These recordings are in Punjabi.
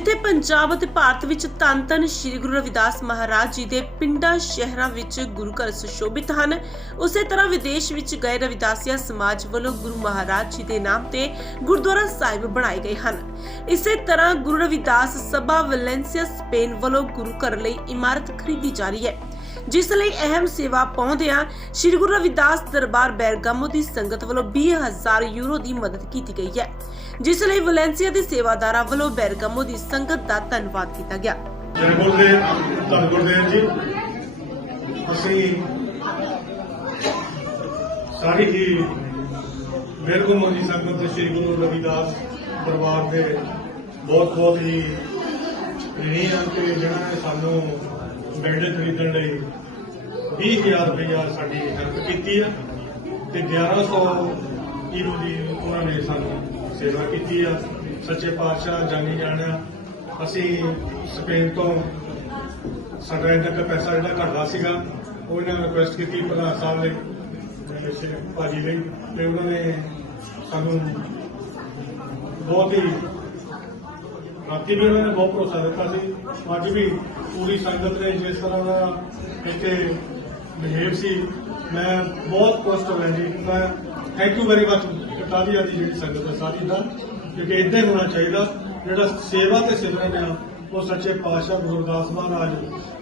ਪੰਜਾਬ ਅਤੇ ਭਾਰਤ ਵਿੱਚ ਧੰਨ ਧੰਨ ਸ੍ਰੀ ਗੁਰੂ ਰਵਿਦਾਸ ਮਹਾਰਾਜ ਜੀ ਦੇ ਪਿੰਡਾਂ, ਸ਼ਹਿਰਾਂ ਵਿੱਚ ਗੁਰੂ ਘਰ ਸੁਸ਼ੋਭਿਤ ਹਨ। ਉਸੇ ਤਰ੍ਹਾਂ ਵਿਦੇਸ਼ ਵਿੱਚ ਗਏ ਰਵਿਦਾਸੀਆ ਸਮਾਜ ਵੱਲੋਂ ਗੁਰੂ ਮਹਾਰਾਜ ਜੀ ਦੇ ਨਾਮ ਤੇ ਗੁਰਦੁਆਰਾ ਸਾਹਿਬ ਬਣਾਏ ਗਏ ਹਨ। ਇਸੇ ਤਰ੍ਹਾਂ ਗੁਰੂ ਰਵਿਦਾਸ ਸਭਾ ਵੈਲੈਂਸੀਆ ਸਪੇਨ ਵੱਲੋਂ ਗੁਰੂ ਘਰ ਲਈ ਇਮਾਰਤ ਖਰੀਦੀ ਜਾ ਰਹੀ ਹੈ। ਜਿਸ ਲਈ ਅਹਿਮ ਸੇਵਾ ਪਾਉਂਦਿਆਂ ਸ੍ਰੀ ਗੁਰੂ ਰਵਿਦਾਸ ਦਰਬਾਰ ਬੈਰਗਾਮੋ ਦੀ ਸੰਗਤ ਵੱਲੋਂ 20000 ਯੂਰੋ ਦੀ ਮਦਦ ਕੀਤੀ ਗਈ ਹੈ। ਜਿਸ ਲਈ ਵੈਲੈਂਸੀਆ ਦੇ ਸੇਵਾਦਾਰਾਂ ਵੱਲੋਂ ਬੈਰਗਾਮੋ ਦੀ ਸੰਗਤ ਦਾ ਧੰਨਵਾਦ ਕੀਤਾ ਗਿਆ। ਜੈ ਗੁਰਦੇਵ, ਧੰਨ ਗੁਰਦੇਵ ਜੀ। ਅਸੀਂ ਸਾਰੀ ਹੀ ਬੇਰਗੁਮੋ ਦੀ ਸੰਗਤ ਸ੍ਰੀ ਗੁਰੂ ਰਵਿਦਾਸ ਦਰਬਾਰ ਦੇ ਬਹੁਤ ਬਹੁਤ ਹੀ ঋਣੀ ਹਾਂ ਜਿਹਨਾਂ ਨੇ ਸਾਨੂੰ ਬੈੱਡ ਖਰੀਦਣ ਲਈ 20000 ਰੁਪਇਆ ਸਾਡੀ ਹੈਲਪ ਕੀਤੀ ਹੈ ਤੇ 1100 ਯੂਰੋ ਦੀ ਉਹਨਾਂ ਨੇ ਸਾਨੂੰ ਸੇਵਾ ਕੀਤੀ ਆ। ਸੱਚੇ ਪਾਤਸ਼ਾਹ, ਜਾਨੀ ਜਾਣਿਆ। ਅਸੀਂ ਸਪੇਨ ਤੋਂ ਸਾਡਾ ਇੰਨਾ ਕੁ ਪੈਸਾ ਜਿਹੜਾ ਘਟਦਾ ਸੀਗਾ, ਉਹ ਇਹਨਾਂ ਨੇ ਰਿਕੁਐਸਟ ਕੀਤੀ ਪ੍ਰਧਾਨ ਸਾਹਿਬ ਲਈ ਅਹ ਸ਼੍ਰੀ ਭਾਜੀ ਲਈ ਤੇ ਉਹਨਾਂ ਨੇ ਸਾਨੂੰ ਬਹੁਤ ਹੀ, ਰਾਤੀ ਵੀ ਉਹਨਾਂ ਨੇ ਬਹੁਤ ਭਰੋਸਾ ਦਿੱਤਾ ਸੀ। ਅੱਜ ਵੀ ਪੂਰੀ ਸੰਗਤ ਨੇ ਜਿਸ ਤਰ੍ਹਾਂ ਦਾ ਇੱਥੇ ਬਿਹੇਵ ਸੀ, ਮੈਂ ਬਹੁਤ ਖੁਸ਼ ਹੋਇਆ ਜੀ। ਮੈਂ thank you very much Kataliya ਦੀ ਜਿਹੜੀ ਸੰਗਤ ਹੈ ਸਾਰੀ ਦਾ। ਕਿਉਂਕਿ ਇਦਾਂ ਹੀ ਹੋਣਾ ਚਾਹੀਦਾ, ਜਿਹੜਾ ਸੇਵਾ ਤੇ ਸਿਮਰਨ ਆ ਉਹ ਸੱਚੇ ਪਾਤਸ਼ਾਹ ਗੁਰਦਾਸ ਮਹਾਰਾਜ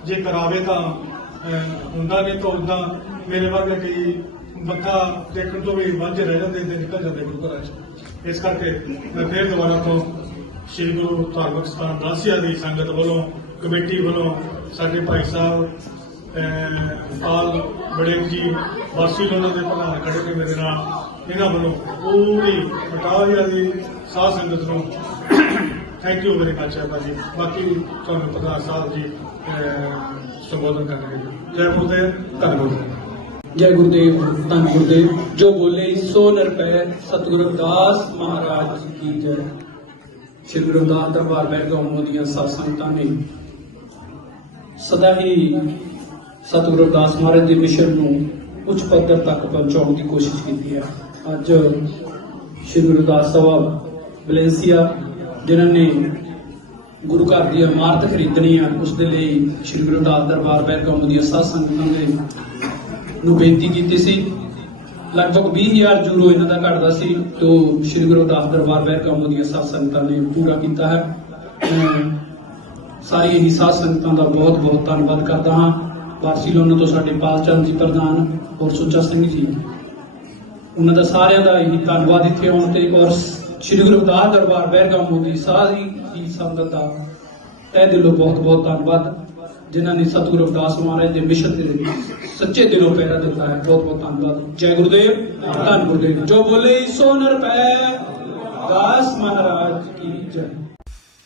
ਜੇ ਕਰਾਵੇ ਤਾਂ ਹੁੰਦਾ ਨਹੀਂ ਤਾਂ ਉਦਾਂ ਮੇਰੇ ਵਰਗੇ ਕਈ ਮੱਥਾ ਟੇਕਣ ਤੋਂ ਵੀ ਵਾਂਝੇ ਰਹਿ ਜਾਂਦੇ ਤੇ ਨਿਕਲ ਜਾਂਦੇ ਗੁਰੂ ਘਰਾਂ 'ਚ। ਇਸ ਕਰਕੇ ਮੈਂ ਫੇਰ ਦੁਬਾਰਾ ਤੋਂ ਸ੍ਰੀ ਗੁਰੂ ਧਾਰਮਿਕ ਸਥਾਨ ਨਾਸਿਆ ਦੀ ਸੰਗਤ ਵੱਲੋਂ, ਕਮੇਟੀ ਵੱਲੋਂ ਸਾਡੇ ਭਾਈ ਸਾਹਿਬ ਅਹ, ਬੜੇ ਜੀ ਵਾਸੀ ਦੇ ਪ੍ਰਧਾਨ ਖੜੇ ਨੇ ਮੇਰੇ ਨਾਲ ਇਹਨਾਂ ਵੱਲੋਂ ਪੂਰੀ ਬਟਾਲੀਆ ਦੀ ਸਾਧ ਸੰਗਤ ਨੂੰ ਥੈਂਕ ਯੂ ਮੇਰੇ ਮਚ ਜੀ ਬਾਕੀ ਤੁਹਾਨੂੰ ਪ੍ਰਧਾਨ ਸਾਹਿਬ ਜੀ ਸੰਬੋਧਨ ਕਰਨਗੇ ਜੈ। ਗੁਰਦੇਵ ਧੰਨਵਾਦ ਜੈ ਗੁਰਦੇਵ ਧੰਨ ਗੁਰਦੇਵ। ਜੋ ਬੋਲੇ ਸੋ ਨਿਰਭੈ ਸਤਿਗੁਰ ਅਰਦਾਸ ਮਹਾਰਾਜ ਕੀ ਜੈ। ਸ਼੍ਰੀ ਗੁਰੂ ਰਵਿਦਾਸ ਦਰਬਾਰ ਬੈਰਗਾਉਂ ਦੀਆਂ ਸਾਧ ਸੰਗਤਾਂ ਨੇ ਸਦਾ ਹੀ ਸਤਿਗੁਰੂ ਰਵਿਦਾਸ ਮਹਾਰਾਜ ਦੇ ਮਿਸ਼ਨ ਨੂੰ ਉੱਚ ਪੱਧਰ ਤੱਕ ਪਹੁੰਚਾਉਣ ਦੀ ਕੋਸ਼ਿਸ਼ ਕੀਤੀ ਹੈ। ਅੱਜ ਸ਼੍ਰੀ ਗੁਰੂ ਰਵਿਦਾਸ ਸਭਾ ਵੈਲੈਂਸੀਆ ਜਿਨ੍ਹਾਂ ਨੇ ਗੁਰੂ ਘਰ ਦੀ ਇਮਾਰਤ ਖਰੀਦਣੀ ਆ ਉਸ ਦੇ ਲਈ ਸ਼੍ਰੀ ਗੁਰੂ ਦਾਸ ਦਰਬਾਰ ਬੈਰਗਾਉਂ ਦੀਆਂ ਸਾਧ ਸੰਗਤਾਂ ਦੇ ਨੂੰ ਬੇਨਤੀ ਕੀਤੀ ਸੀ। ਲਗਭਗ 20000 ਯੂਰੋ ਇਹਨਾਂ ਦਾ ਘਟਦਾ ਸੀ, ਜੋ ਸ੍ਰੀ ਗੁਰੂ ਦਾਸ ਦਰਬਾਰ ਬਹਿਰਕਮ ਦੀਆਂ ਸਾਧ ਸੰਗਤਾਂ ਨੇ ਪੂਰਾ ਕੀਤਾ ਹੈ। ਮੈਂ ਸਾਰੀ ਹੀ ਸਾਧ ਸੰਗਤਾਂ ਦਾ ਬਹੁਤ ਬਹੁਤ ਧੰਨਵਾਦ ਕਰਦਾ ਹਾਂ। ਬਾਰਸੀਲੋਨਾ ਤੋਂ ਸਾਡੇ ਪਾਲ ਜੀ ਪ੍ਰਧਾਨ ਔਰ ਸੁੱਚਾ ਸਿੰਘ ਜੀ। ਉਹਨਾਂ ਦਾ ਸਾਰਿਆਂ ਦਾ ਹੀ ਧੰਨਵਾਦ ਇੱਥੇ ਆਉਣ ਤੇ ਔਰ ਸ੍ਰੀ ਗੁਰੂ ਰਵਿਦਾਸ ਦਰਬਾਰ ਬਹਿਰਕਮ ਦੀ ਸਾਰੀ ਹੀ ਸੰਗਤ ਦਾ ਤਹਿ ਦਿਲੋਂ ਬਹੁਤ ਬਹੁਤ ਧੰਨਵਾਦ, ਜਿਨ੍ਹਾਂ ਨੇ ਸਤਿਗੁਰੂ ਰਵਿਦਾਸ ਮਹਾਰਾਜ ਦੇ ਮਿਸ਼ਨ ਦੇ ਸੱਚੇ ਦਿਲੋਂ ਪਹਿਰਾ ਦਿੱਤਾ ਹੈ। ਬਹੁਤ ਬਹੁਤ ਧੰਨਵਾਦ। ਜੈ ਗੁਰਦੇਵ, ਧੰਨ ਗੁਰਦੇਵ। ਜੋ ਬੋਲੇ, ਸੋ ਨਰਪੈ, ਦਾਸ ਮਹਾਰਾਜ ਕੀ ਜੈ।